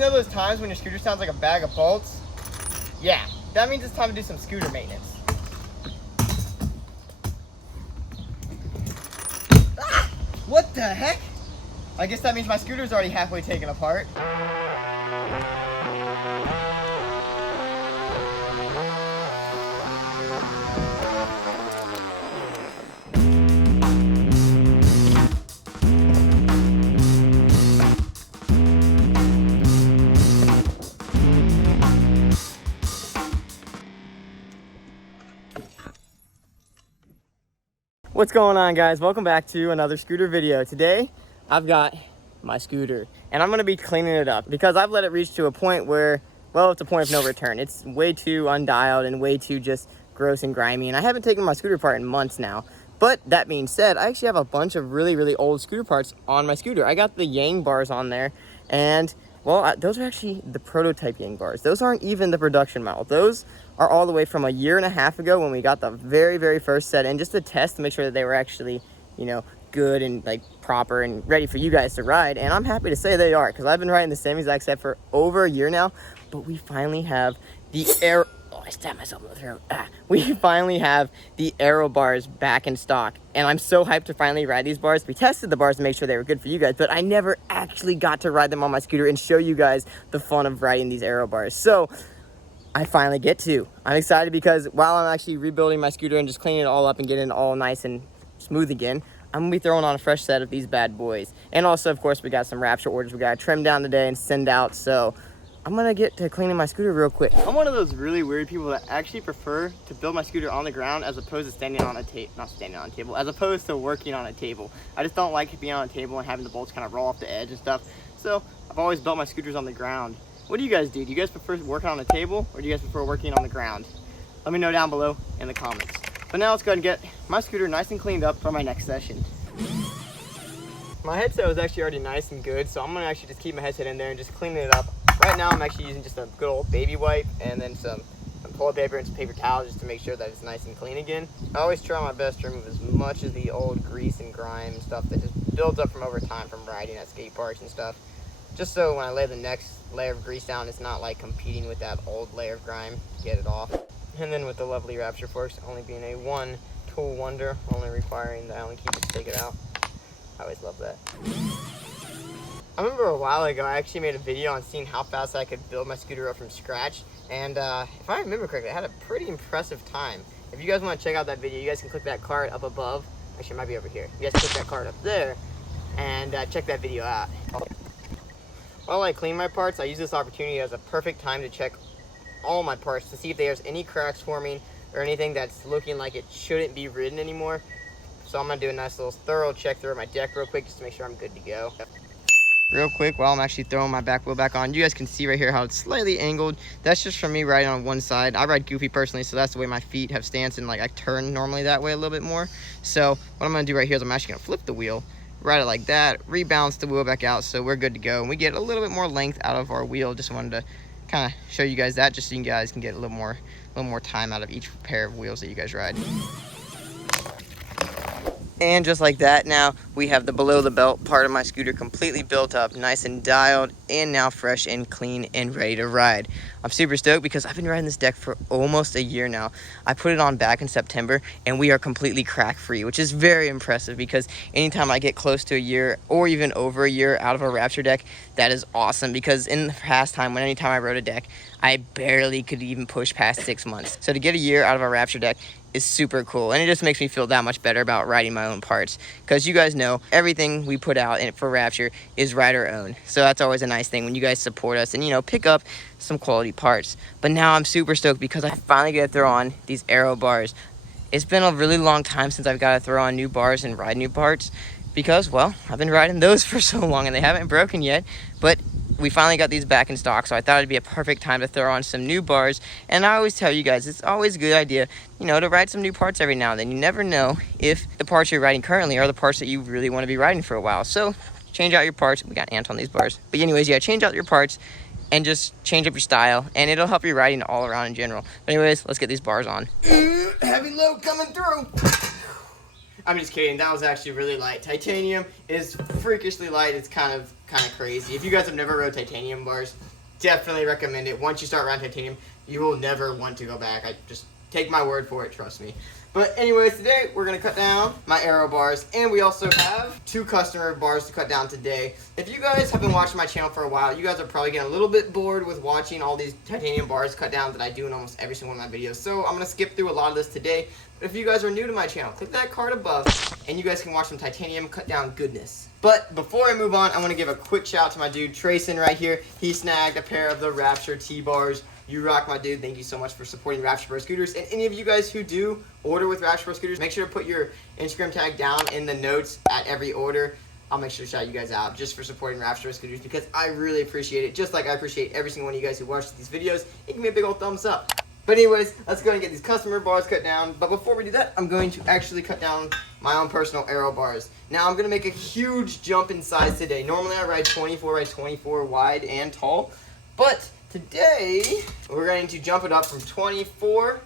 know those times when your scooter sounds like a bag of bolts? Yeah, that means it's time to do some scooter maintenance. Ah, what the heck? I guess that means my scooter's already halfway taken apart. What's going on, guys? Welcome back to another scooter video. Today I've got my scooter and I'm going to be cleaning it up because I've let it reach to a point where, well, it's a point of no return. It's way too undialed and way too just gross and grimy, and I haven't taken my scooter apart in months now. But that being said, I actually have a bunch of really old scooter parts on my scooter. I got the Yang bars on there, and well, those are actually the prototype Yang bars. Those aren't even the production model. Those are all the way from 1.5 years ago when we got the very first set in, just to test to make sure that they were actually, you know, good and like proper and ready for you guys to ride. And I'm happy to say they are, because I've been riding the same exact set for over 1 year now. But we finally have the air. Oh, I stabbed myself in the throat. We finally have the aero bars back in stock, and I'm so hyped to finally ride these bars. We tested the bars to make sure they were good for you guys, but I never actually got to ride them on my scooter and show you guys the fun of riding these aero bars. So I finally get to. I'm excited because while I'm actually rebuilding my scooter and just cleaning it all up and getting it all nice and smooth again, I'm gonna be throwing on a fresh set of these bad boys. And also, of course, we got some Rapture orders we gotta trim down today and send out. So I'm gonna get to cleaning my scooter real quick. I'm one of those really weird people that actually prefer to build my scooter on the ground as opposed to standing on a table, as opposed to working on a table. I just don't like being on a table and having the bolts kind of roll off the edge and stuff. So I've always built my scooters on the ground. What do you guys do? Do you guys prefer working on a table, or do you guys prefer working on the ground? Let me know down below in the comments. But now let's go ahead and get my scooter nice and cleaned up for my next session. My headset was actually already nice and good, so I'm gonna actually just keep my headset in there and just clean it up. Right now I'm actually using just a good old baby wipe and then some toilet paper and some paper towels just to make sure that it's nice and clean again. I always try my best to remove as much of the old grease and grime and stuff that just builds up from over time from riding at skate parks and stuff. Just so when I lay the next layer of grease down, it's not like competing with that old layer of grime to get it off. And then with the lovely Rapture forks only being a one tool wonder, only requiring the Allen key to take it out. I always love that. I remember a while ago I actually made a video on seeing how fast I could build my scooter up from scratch, and if I remember correctly, I had a pretty impressive time. If you guys want to check out that video, you guys can click that card up above. Actually, it might be over here. You guys click that card up there and check that video out. While I clean my parts, I use this opportunity as a perfect time to check all my parts to see if there's any cracks forming or anything that's looking like it shouldn't be ridden anymore. So I'm gonna do a nice little thorough check through my deck real quick just to make sure I'm good to go. Real quick, while I'm actually throwing my back wheel back on, you guys can see right here how it's slightly angled. That's just from me riding on one side. I ride goofy personally, so that's the way my feet have stance, and like I turn normally that way a little bit more. So what I'm gonna do right here is I'm actually gonna flip the wheel, ride it like that, rebalance the wheel back out, so we're good to go. And we get a little bit more length out of our wheel. Just wanted to kind of show you guys that, just so you guys can get a little more time out of each pair of wheels that you guys ride. And just like that, now we have the below the belt part of my scooter completely built up, nice and dialed, and now fresh and clean and ready to ride. I'm super stoked because I've been riding this deck for almost 1 year now. I put it on back in September and we are completely crack free, which is very impressive because anytime I get close to 1 year or even over 1 year out of a Rapture deck, that is awesome, because in the past time, anytime I rode a deck, I barely could even push past 6 months. So to get 1 year out of a Rapture deck is super cool, and it just makes me feel that much better about riding my own parts, because you guys know everything we put out for Rapture is rider owned. So that's always a nice thing when you guys support us and, you know, pick up some quality parts. But now I'm super stoked because I finally get to throw on these aero bars. It's been a really long time since I've got to throw on new bars and ride new parts because, well, I've been riding those for so long and they haven't broken yet. But we finally got these back in stock, so I thought it'd be a perfect time to throw on some new bars. And I always tell you guys, it's always a good idea, you know, to ride some new parts every now and then. You never know if the parts you're riding currently are the parts that you really want to be riding for a while. So change out your parts. We got ant on these bars. But anyways, yeah, change out your parts and just change up your style, and it'll help your riding all around in general. But anyways, let's get these bars on. Heavy load coming through. I'm just kidding. That was actually really light. Titanium is freakishly light. It's kind of crazy. If you guys have never rode titanium bars, definitely recommend it. Once you start riding titanium, you will never want to go back. I just take my word for it. Trust me. But anyways, today we're going to cut down my aero bars, and we also have 2 customer bars to cut down today. If you guys have been watching my channel for a while, you guys are probably getting a little bit bored with watching all these titanium bars cut down that I do in almost every single one of my videos. So I'm going to skip through a lot of this today. But if you guys are new to my channel, click that card above, and you guys can watch some titanium cut down goodness. But before I move on, I want to give a quick shout out to my dude Trayson right here. He snagged a pair of the Rapture T-bars. You rock, my dude. Thank you so much for supporting Rapture Pro Scooters. And any of you guys who do order with Rapture Pro Scooters, make sure to put your Instagram tag down in the notes at every order. I'll make sure to shout you guys out just for supporting Rapture Pro Scooters because I really appreciate it. Just like I appreciate every single one of you guys who watch these videos. And give me a big old thumbs up. But anyways, let's go and get these customer bars cut down. But before we do that, I'm going to actually cut down my own personal aero bars. Now, I'm going to make a huge jump in size today. Normally, I ride 24 by 24 wide and tall. But today, we're going to jump it up from 24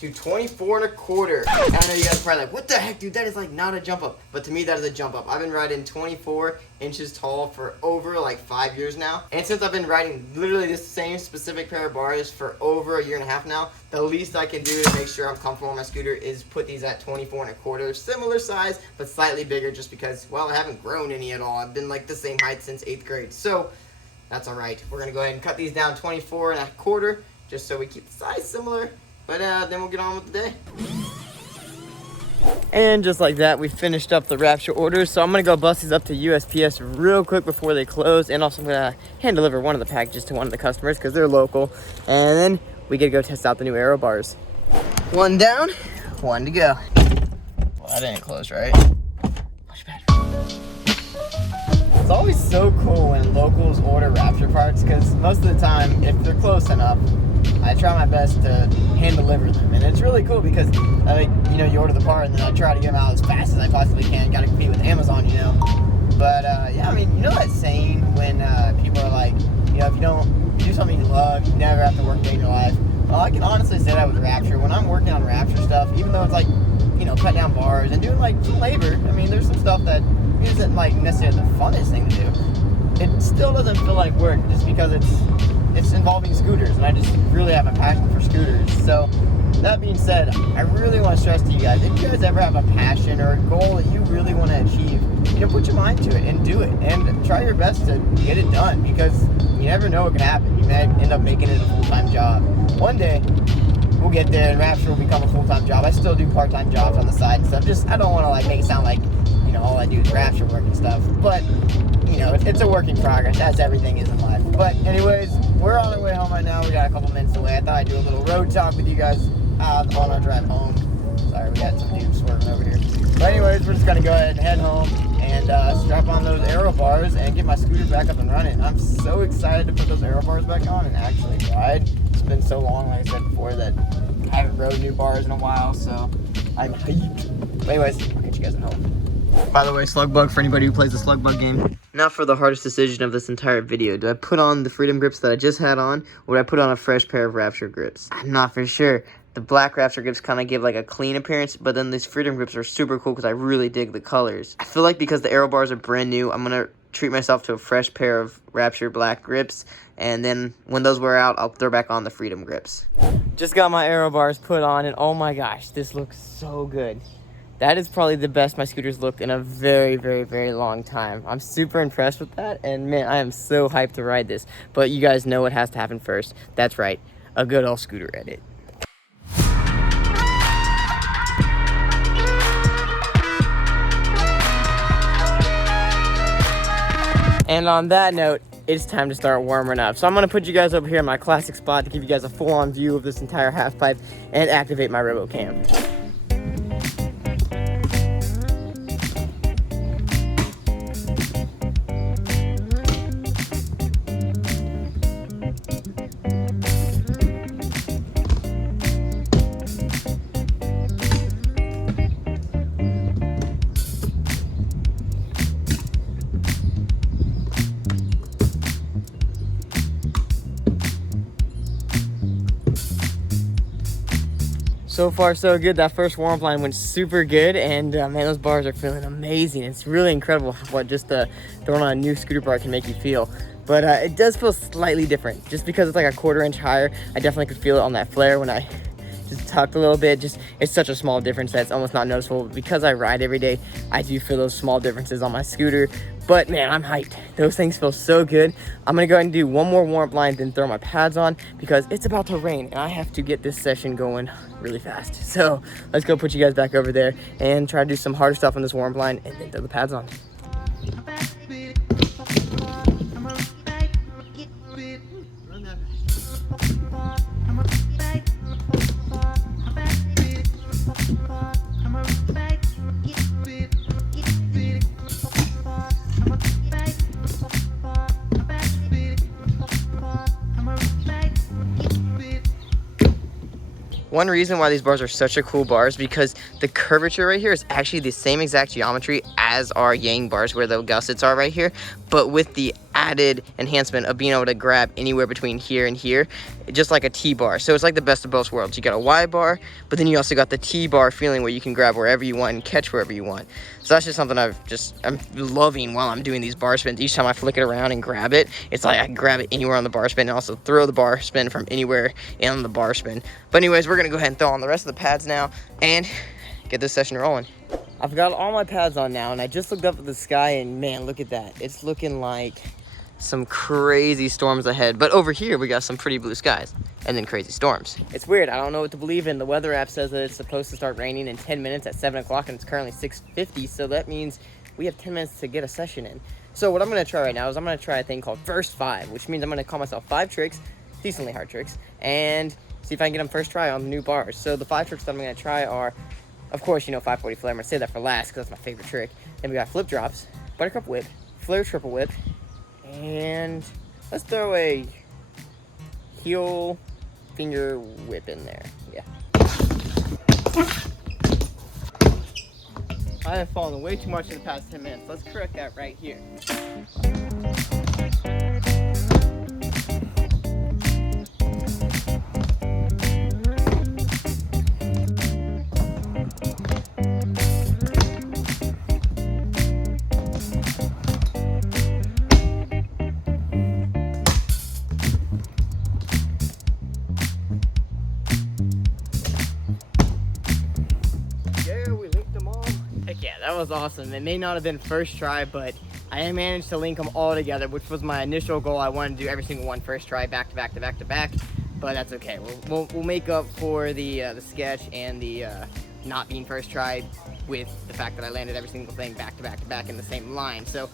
to 24 and a quarter. And I know you guys are probably like, what the heck, dude? That is like not a jump up. But to me, that is a jump up. I've been riding 24 inches tall for over like 5 years now. And since I've been riding literally the same specific pair of bars for over a year and a half now, the least I can do to make sure I'm comfortable on my scooter is put these at 24 and a quarter. Similar size, but slightly bigger just because, well, I haven't grown any at all. I've been like the same height since 8th grade. So that's all right. We're going to go ahead and cut these down 24 and a quarter just so we keep the size similar. But then we'll get on with the day. And just like that, we finished up the Rapture orders. So I'm going to go bust these up to USPS real quick before they close. And also I'm going to hand deliver one of the packages to one of the customers because they're local. And then we get to go test out the new aero bars. 1 down, 1 to go. Well, that didn't close, right? Much better. It's always so cool when locals order Rapture parts because most of the time, if they're close enough, I try my best to hand deliver them, and it's really cool because, you order the part, and then I try to get them out as fast as I possibly can. Got to compete with Amazon, But yeah, I mean, that saying when people are like, if you don't do something you love, you never have to work a day in your life. Well, I can honestly say that with Rapture. When I'm working on Rapture stuff, even though it's like, cut down bars and doing like some labor. I mean, there's some stuff that isn't like necessarily the funnest thing to do. It still doesn't feel like work just because it's involving scooters, and I just really have a passion for scooters. So that being said, I really want to stress to you guys, if you guys ever have a passion or a goal that you really want to achieve, put your mind to it and do it, and try your best to get it done, because you never know what can happen. You may end up making it a full-time job. One day we'll get there and Rapture will become a full-time job. I still do part-time jobs on the side and stuff. I don't want to make it sound like all I do is Rapture work and stuff, but it's a work in progress, as everything is in life. But anyways, we're on our way home right now. We got a couple minutes away. I thought I'd do a little road talk with you guys on our drive home. Sorry, we got some dudes swerving over here. But anyways, we're just gonna go ahead and head home and strap on those aero bars and get my scooter back up and running. I'm so excited to put those aero bars back on and actually ride. It's been so long, like I said before, that I haven't rode new bars in a while, so I'm hyped. But anyways, I'll catch you guys at home. By the way, slug bug for anybody who plays the slug bug game. Now for the hardest decision of this entire video. Do I put on the Freedom grips that I just had on, or do I put on a fresh pair of Rapture grips? I'm not for sure. The black Rapture grips kind of give like a clean appearance, but then these Freedom grips are super cool because I really dig the colors. I feel like because the aero bars are brand new, I'm going to treat myself to a fresh pair of Rapture black grips, and then when those wear out, I'll throw back on the Freedom grips. Just got my aero bars put on, and oh my gosh, this looks so good. That is probably the best my scooter's looked in a very, very, very long time. I'm super impressed with that, and man, I am so hyped to ride this. But you guys know what has to happen first. That's right, a good old scooter edit. And on that note, it's time to start warming up. So I'm gonna put you guys over here in my classic spot to give you guys a full-on view of this entire half pipe and activate my RoboCam. So far so good. That first warm-up line went super good, and man, those bars are feeling amazing. It's really incredible what just throwing on a new scooter bar can make you feel. But it does feel slightly different just because it's like a 1/4 inch higher. I definitely could feel it on that flare when I just tucked a little bit. Just it's such a small difference that it's almost not noticeable. Because I ride every day, I do feel those small differences on my scooter. But man, I'm hyped. Those things feel so good. I'm gonna go ahead and do one more warm-up line, then throw my pads on because it's about to rain and I have to get this session going really fast. So let's go put you guys back over there and try to do some harder stuff on this warm-up line and then throw the pads on. One reason why these bars are such a cool bar is because the curvature right here is actually the same exact geometry as our Yang bars where the gussets are right here, but with the added enhancement of being able to grab anywhere between here and here, just like a T-bar. So it's like the best of both worlds. You got a Y bar, but then you also got the T-bar feeling where you can grab wherever you want and catch wherever you want. So that's just something I'm loving while I'm doing these bar spins. Each time I flick it around and grab it, it's like I can grab it anywhere on the bar spin and also throw the bar spin from anywhere in the bar spin. But anyways, we're gonna go ahead and throw on the rest of the pads now and get this session rolling. I've got all my pads on now and I just looked up at the sky and man, look at that. It's looking like some crazy storms ahead, but over here we got some pretty blue skies and then crazy storms. It's weird, I don't know what to believe in. The weather app says that it's supposed to start raining in 10 minutes at 7 o'clock and it's currently 6:50, so that means we have 10 minutes to get a session in. So what I'm gonna try right now is I'm gonna try a thing called first 5, which means I'm gonna call myself 5 tricks, decently hard tricks, and see if I can get them first try on the new bars. So the 5 tricks that I'm gonna try are, of course, you know, 540 flare. I'm gonna save that for last because that's my favorite trick. Then we got flip drops, buttercup whip, flare triple whip, and let's throw a heel finger whip in there. Yeah. I have fallen way too much in the past 10 minutes. Let's correct that right here. Yeah, that was awesome. It may not have been first try, but I managed to link them all together, which was my initial goal. I wanted to do every single one first try, back to back to back to back, but that's okay. We'll make up for the sketch and the not being first try with the fact that I landed every single thing back to back to back in the same line. So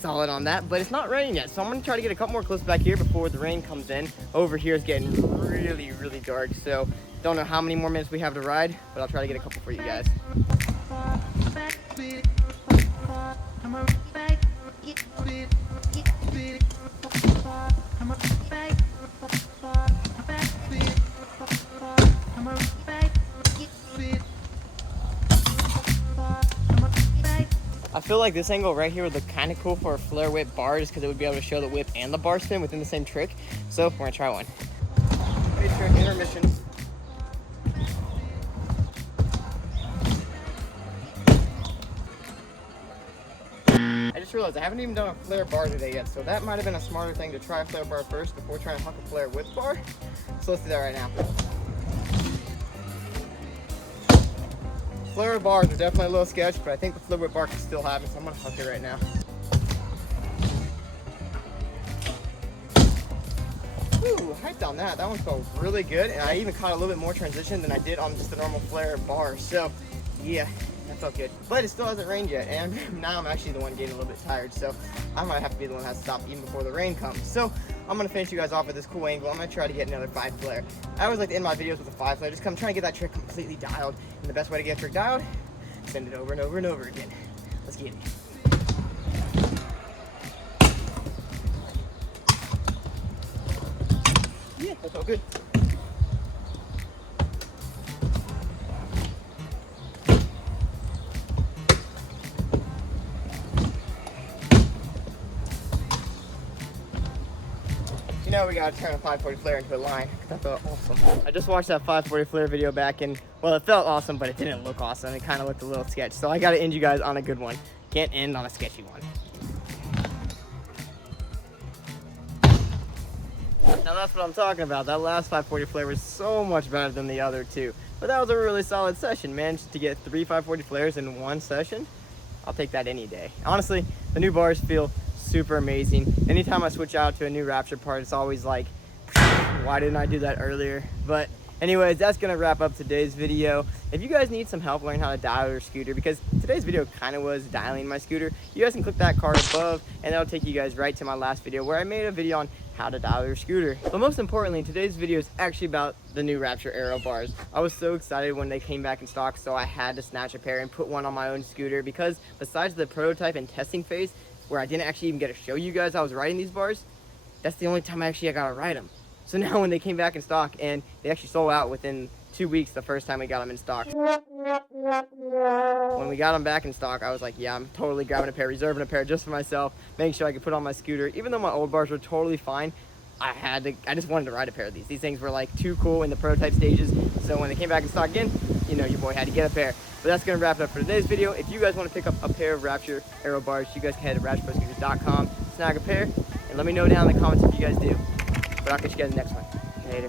solid on that, but it's not raining yet, so I'm gonna try to get a couple more clips back here before the rain comes in. Over here is getting really, really dark, so don't know how many more minutes we have to ride, but I'll try to get a couple for you guys. I feel like this angle right here would look kind of cool for a flare whip bar just because it would be able to show the whip and the bar spin within the same trick. So we're gonna try one. Great trick, intermission. I just realized I haven't even done a flare bar today yet, so that might have been a smarter thing to try a flare bar first before trying to huck a flare whip bar. So let's do that right now. Flare bars are definitely a little sketch, but I think the flare whip bar can still have it, so I'm gonna huck it right now. Whew, hyped on that. That one felt really good, and I even caught a little bit more transition than I did on just the normal flare bar. So yeah, that felt good. But it still hasn't rained yet, and now I'm actually the one getting a little bit tired, so I might have to be the one that has to stop even before the rain comes. So I'm gonna finish you guys off with this cool angle. I'm gonna try to get another 5 flare. I always like to end my videos with a 5 flare, just come try and get that trick completely dialed. And the best way to get a trick dialed, send it over and over and over again. Let's get it. Yeah, that felt good. You know we gotta turn a 540 flare into a line. That felt awesome. I just watched that 540 flare video back and, well, it felt awesome, but it didn't look awesome. It kind of looked a little sketch. So I gotta end you guys on a good one. Can't end on a sketchy one. Now that's what I'm talking about. That last 540 flare was so much better than the other two. But that was a really solid session, man. Just to get 3 540 flares in one session, I'll take that any day. Honestly, the new bars feel super amazing. Anytime I switch out to a new Rapture part, it's always like, why didn't I do that earlier? But anyways, that's gonna wrap up today's video. If you guys need some help learning how to dial your scooter, because today's video kind of was dialing my scooter, you guys can click that card above and that'll take you guys right to my last video where I made a video on how to dial your scooter. But most importantly, today's video is actually about the new Rapture Aero bars. I was so excited when they came back in stock, so I had to snatch a pair and put one on my own scooter, because besides the prototype and testing phase where I didn't actually even get to show you guys I was riding these bars, that's the only time I got to ride them. So now when they came back in stock, and they actually sold out within 2 weeks the first time we got them in stock. When we got them back in stock, I was like, yeah, I'm totally grabbing a pair, reserving a pair just for myself, making sure I could put on my scooter. Even though my old bars were totally fine, I just wanted to ride a pair of these. These things were like too cool in the prototype stages. So when they came back in stock again, you know, your boy had to get a pair. But that's gonna wrap it up for today's video. If you guys want to pick up a pair of Rapture Aero bars, you guys can head to RaptureProScooters.com, snag a pair, and let me know down in the comments if you guys do. But I'll catch you guys in the next one. Later.